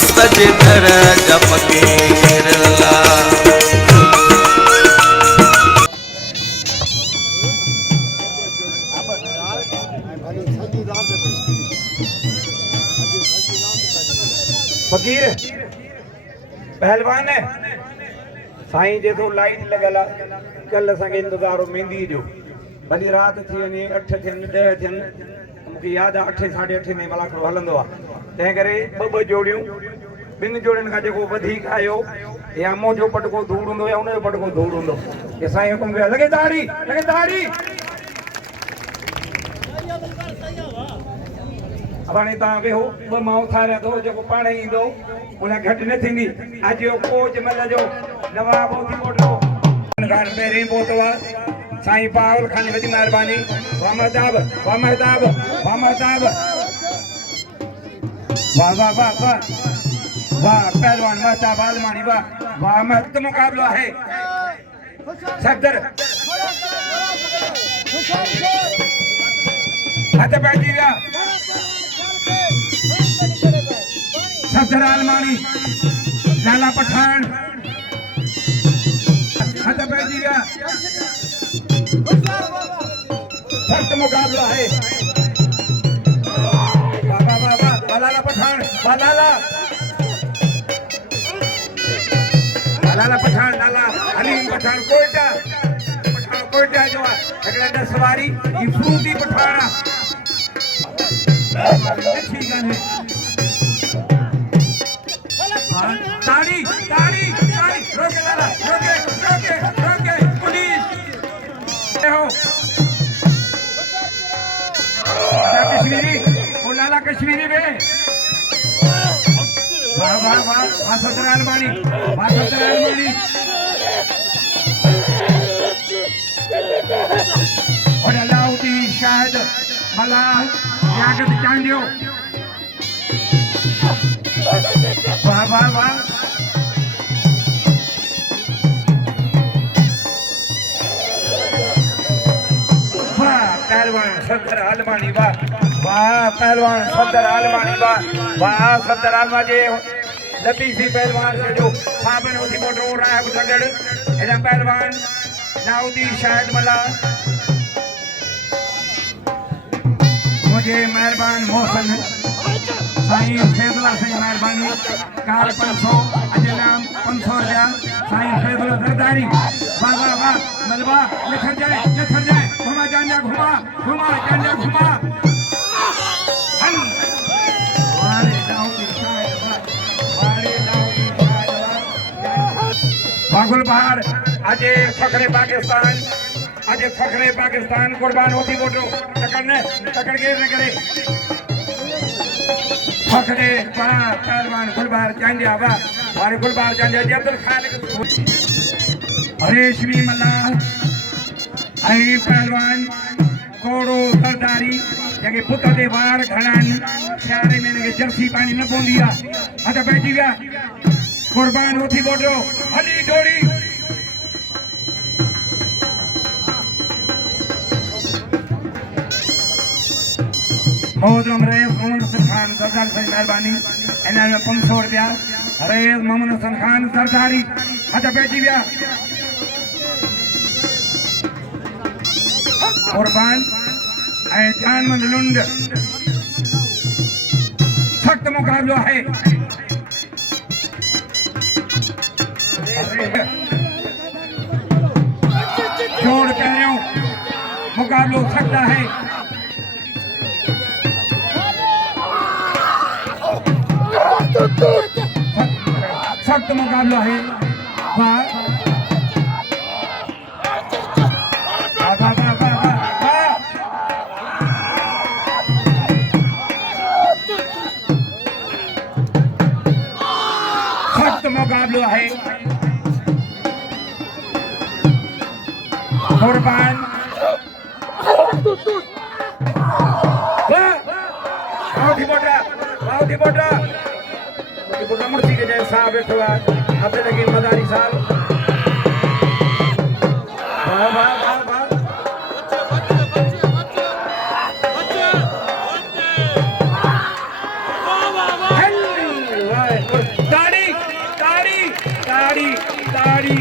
मस्त जिधर जप केरला। फकीर पहलवान है साईं जे तो लाइट लगल कल असांखे इंतज़ार मेहंदी जो भली रात थी वञे 8 थियनि 10 थियनि मूंखे यादि आहे 8 साढे 8 में मलाखड़ो हलंदो आहे तंहिं करे ॿ जोड़ियूं ॿिनि जोड़ियुनि खां जेको वधीक आयो या मूं जो पटको धूड़ हूंदो या उनजो पटको धूड़ हूंदो कि साईं हुकुम कयो लॻे दाढ़ी हाणे तव्हां वेहो ॿ मां उथारियां थो जेको पाण ई ईंदो उन घटि न थींदी अॼु जो कोच मल जो नवाब थी मोटो पहिरीं पहुतो आहे साईं पावल खान वॾी महिरबानी वाह महताब वाह महताब वाह महताब वाह वाह वाह वाह वाह पहलवान महताब आलमानी वाह वाह महत मुकाबलो है सदर हथ बैठी गया सदर आलमानी लाला पठान हथ बैठी गया सख्त मुकाबला है वाह वाह वाह वाह लाला पठान वाह लाला पठान लाला हलीम पठान कोयटा जो है 10 सवारी ये फ्रूटी पठाना ठीक है ताड़ी ताड़ी ताड़ी रोके लाला रोके पुलिस हो कश्मीरी वो लाला कश्मीरी में वाह वाह वाह सदर आलमानी और अलाउद्दीन शाहिद मलाह यागत चांडियो वाह वाह वाह पहलवान सदर आलमानी वाह वाह पहलवान सदर आलमानी वाह सदर आलमा जे लतीफी पहलवान से जो साबन होती मोटर रहा है सगड़ एदा पहलवान लाउदी शाहिद मला मुझे मेहरबान मोहसन साईं फैजला सिंह मेहरबानी कार 500 अजनाम 500 रुपया साईं फैजला सरदारी वाह वाह वाह मलबा निखर जाए घुमा जांजा घुमा बागुल बहार अजय फखरे पाकिस्तान कुर्बान होती वोटो टक्कर गिर न करे फखरे बड़ा पहलवान गुलबार चांदिया वाह गुलबार चांदिया जी अब्दुल खालिक रेशमी मल्लाह आई पहलवान कोड़ो सरदारी जेके पुत ते वार घणान सियारे में इनके जर्सी पानी न पवंदी आहे हथ बैठी विया कुर्बान होती वोटो हली डोरी मोहतरम रईस मोहम्मद हसन खान सरदार साईं मेहरबानी इन्हां में 500 रुपया रईस मोहम्मद हसन खान सरदारी हथ बैठी विया कुर्बान जानमंद लुंड सख्त मुकाबलो है जोड़ पहिरियों मुकाबलो सख्त है सख्त मुकाबला है वाह मुकाबला है कुर्बान मूर्ति के जैसा बैठो अब लगी मदारी साल ताड़ी ताड़ी ताड़ी ताड़ी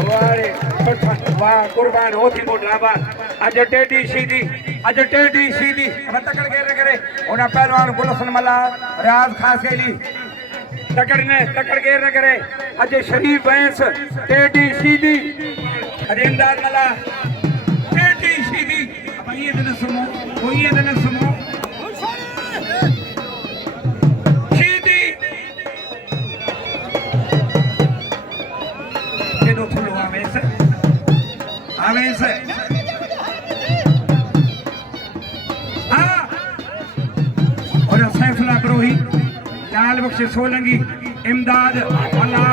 वारे पठान वाह कुर्बान होती मोटराबा आज टेडी सीधी तकड़ के करे उना पहलवान गुलशन मला रियाज खासेली तकड़ के करे आज शरीफ भैंस टेडी सीधी अरे इमदाद मला टेडी सीधी अब ये दिन सुनो आवेश और सैफुल्ला बरोही लाल बख्श सोलंकी इमदाद अल्लाह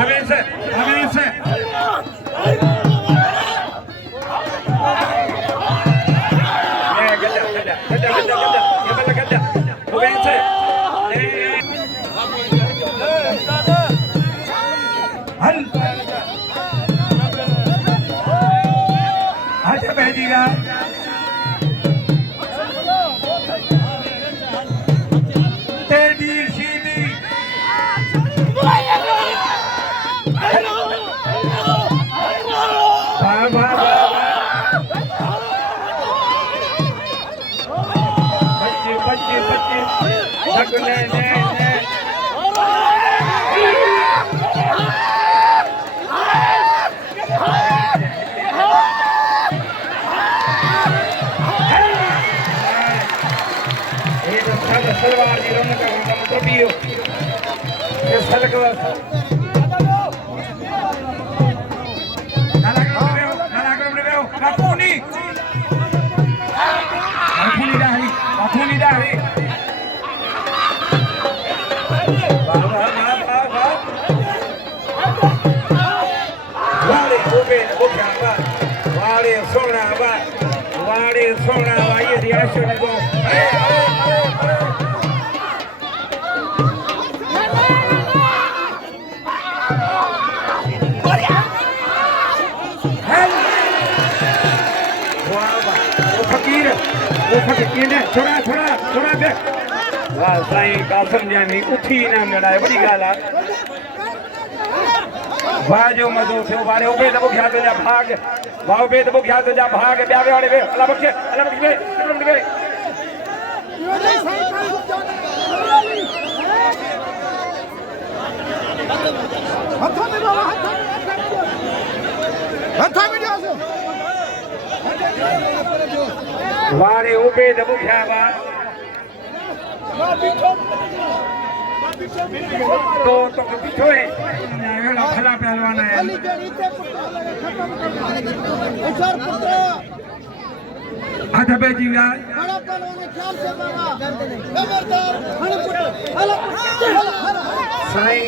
आवेश सलवार जी रंग का मतलब भी ये सलक नाला करो बापूनी दाही वाड़े सोना ये रिएक्शन को थोड़ा दे वाह साईं कासम जानी उठी ना मिलाए बड़ी गाल आ वाह जो मजो थियो वारे ओबे दबो ख्या तो जा भाग वाह ओबे दबो ख्या तो जा भाग ब्यावे वाले वे अल्लाह बख्शे वे वारे ओबे दबो ख्या बा तो पीछो है भला पहलवान है अधबे जीवा साईं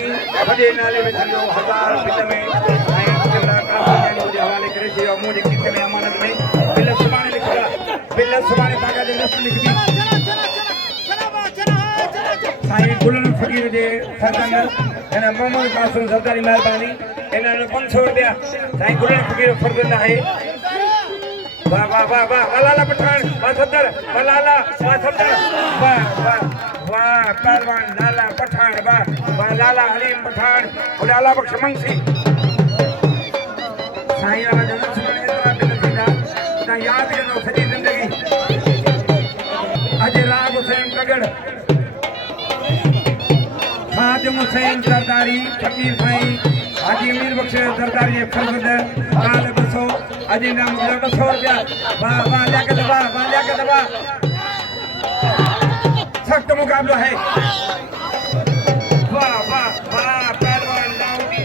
बड़े नाले में चलो 1000 बिल में साईं केवला काफी जो हवाले करे थी और मुझे कितने में अमानत में बिल सुभाने ताका दे नस्ल लिख दी साईं गुलन फकीर जे सरदन एना मोहम्मद कासिम सरदारी मेहरबानी एना 500 रुपया साईं गुलन फकीर फरदन है वाह वाह वाह वाह लाला पठान वाह सदर वाह लाला वाह सदर वाह पहलवान लाला पठान वाह लाला हलीम पठान और लाला बख्श मंगसी साईं वाला जो सुने इतना दिल सीधा ना याद करो सजी जिंदगी अजय राग हुसैन कगड़ खादिम हुसैन सरदारी फकीर साईं हाजी अमीर बख्श सरदारी फरजद काल बसो अजय नाम 200 रुपया वाह लियाकत दबा सख्त मुकाबला है वाह पहलवान दाऊदी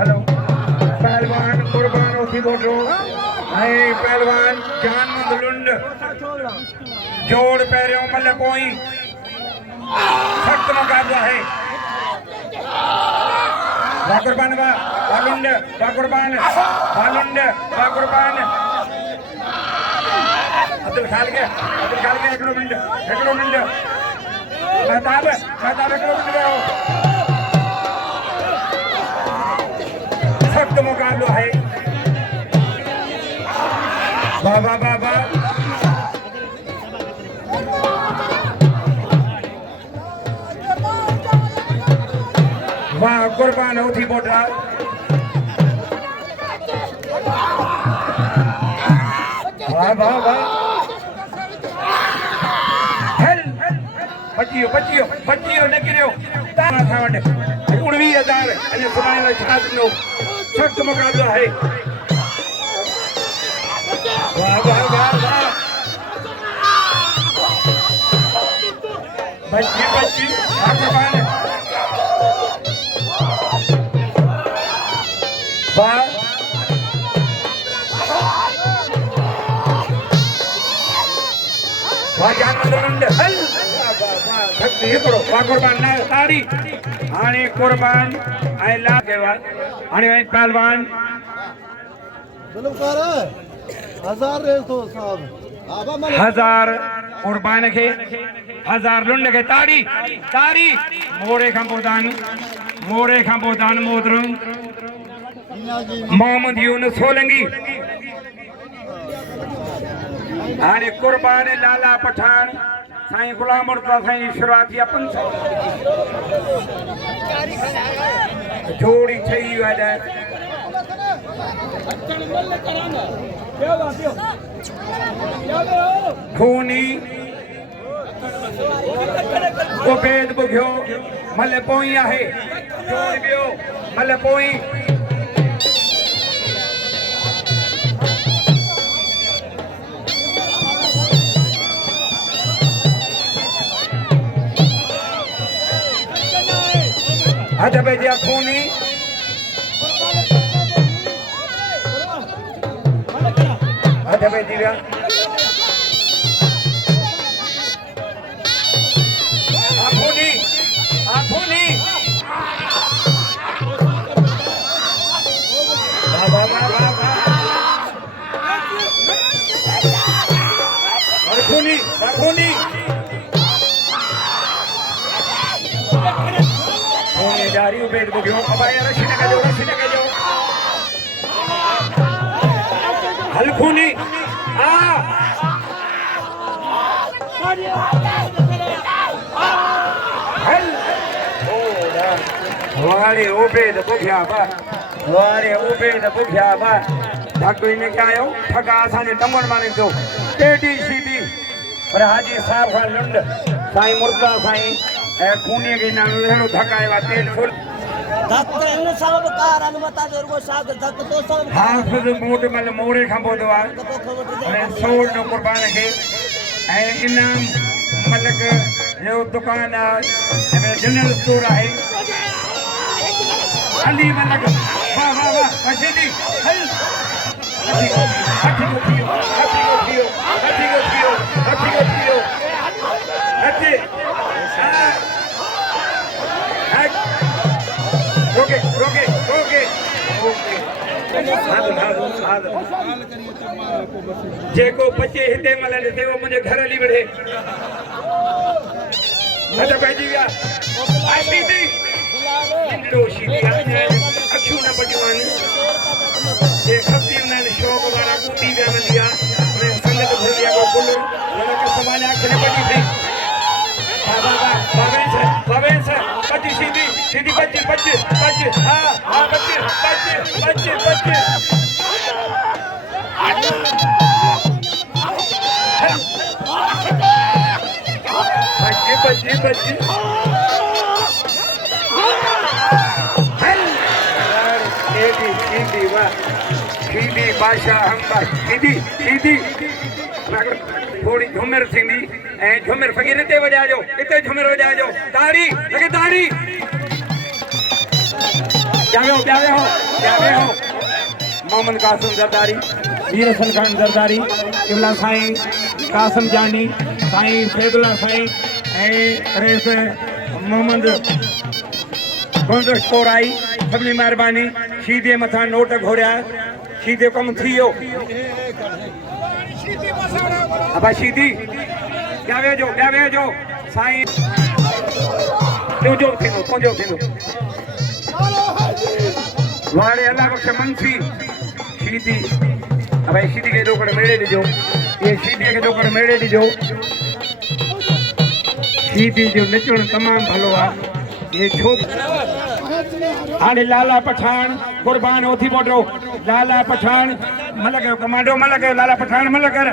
हेलो पहलवान कुर्बान होती बोलो है पहलवान जानमंद लुंड जोड़ पैरों मल कोई सख्त मुकाबला है वाकुरबान वालुंड वाकुरबान अब्दुल खाल के 1 मिनट महताब हिकिड़ो मिनट वियो सख़्त मुक़ाबिलो आहे वाह वाह वाह वाह वाह कुर्बान होती बोटा वाह वाह वाह हेल बचियो बचियो बचियो न गिरियो तारा था वटि 19,000 अने सुभाणे लाइ छा ॾिनो सख़्त मुक़ाबिलो आहे वाह वाह वाह वाह बची बची कुर्बान वाह वाह जानंद हल शक्ति हिकिड़ो वाह कुर्बान न तारी हाणे कुर्बान ऐं ला कयो हाणे पहलवान हजार रेस तो साहब 1000 कुर्बान खे 1000 लुंड खे ताड़ी ताड़ी मोरे खां पोइ दान मोहतरम मोहम्मद यूनुस सोलंगी हाणे कुर्बान लाला पठान साईं गुलाम मुर्तज़ा साईं जी शुरूआत थी आहे 500 जोड़ी ठही वई खूनी उबैद बुघियो मल पोई आहे जोड़ ॿियो मल पोई हथ भेजिया खूनी हथ भेजी विया खूनी खूनी खूनी जारी उबैद बुघियो अबाया रशी न कजो हल खूनी हल वारे उबैद बुघिया बा ढक इन के आयो ठगा असांजे टमण माने जो टेडी सीधी पर हाजी साहब खां लुंड साईं मुर्तज़ा साईं ऐं खूनी के नाम हेड़ो धक आयो आहे तेल फुल हाफ़िज़ मोट मल मोरे खां पहुतो आहे ऐं सोड़ जो कुर्बान खे ऐं इनाम मलक जो दुकान आहे जनरल स्टोर आहे अली मलक वाह वाह वाह मशीदी हल रोके जेको बचे हिते मल ॾिसे वो मुंहिंजे घर हली वेठे हथ पइजी विया अखियूं न पटियूं आहिनि जे खपी हूंदा आहिनि शौक़ वारा कूदी विया वेंदी आहे संगत घुरंदी आहे कुल हुनखे सुभाणे अखि न पटी थी बाबेन सर पची सीधी बच हाँ बच सीधी बादशाह थोड़ी झुमिर थींदी ऐं झुमिर फ़क़ीर हिते वॼाइजो हिते झुमिर वॼाइजो ताड़ी लॻे ताड़ी ॿिया हो मोहम्मद कासिम ज़रदारी वीर हसन खान ज़रदारी क़िबला साईं कासिम जानी साईं सैदुल्ला साईं ऐं रेस मोहम्मद गोंदश कोराई सभिनी महिरबानी सीधे मथां नोट घोरिया सीधे कम थी वियो अब सीधी क्या वेजो साईं तुझो थींदो तुंहिंजो थींदो वाड़े अल्लाह बख्श मंसी शीदी भाई शीदी के ॾोकड़ मेड़े ॾिजो ये शीदी के ॾोकड़ मेड़े ॾिजो शीदी जो नचण तमाम भलो आहे ये छो हाणे लाला पठान कुर्बान ओथी बोटो लाला पठान मल कयो कमांडो मल कयो लाला पठान मल कर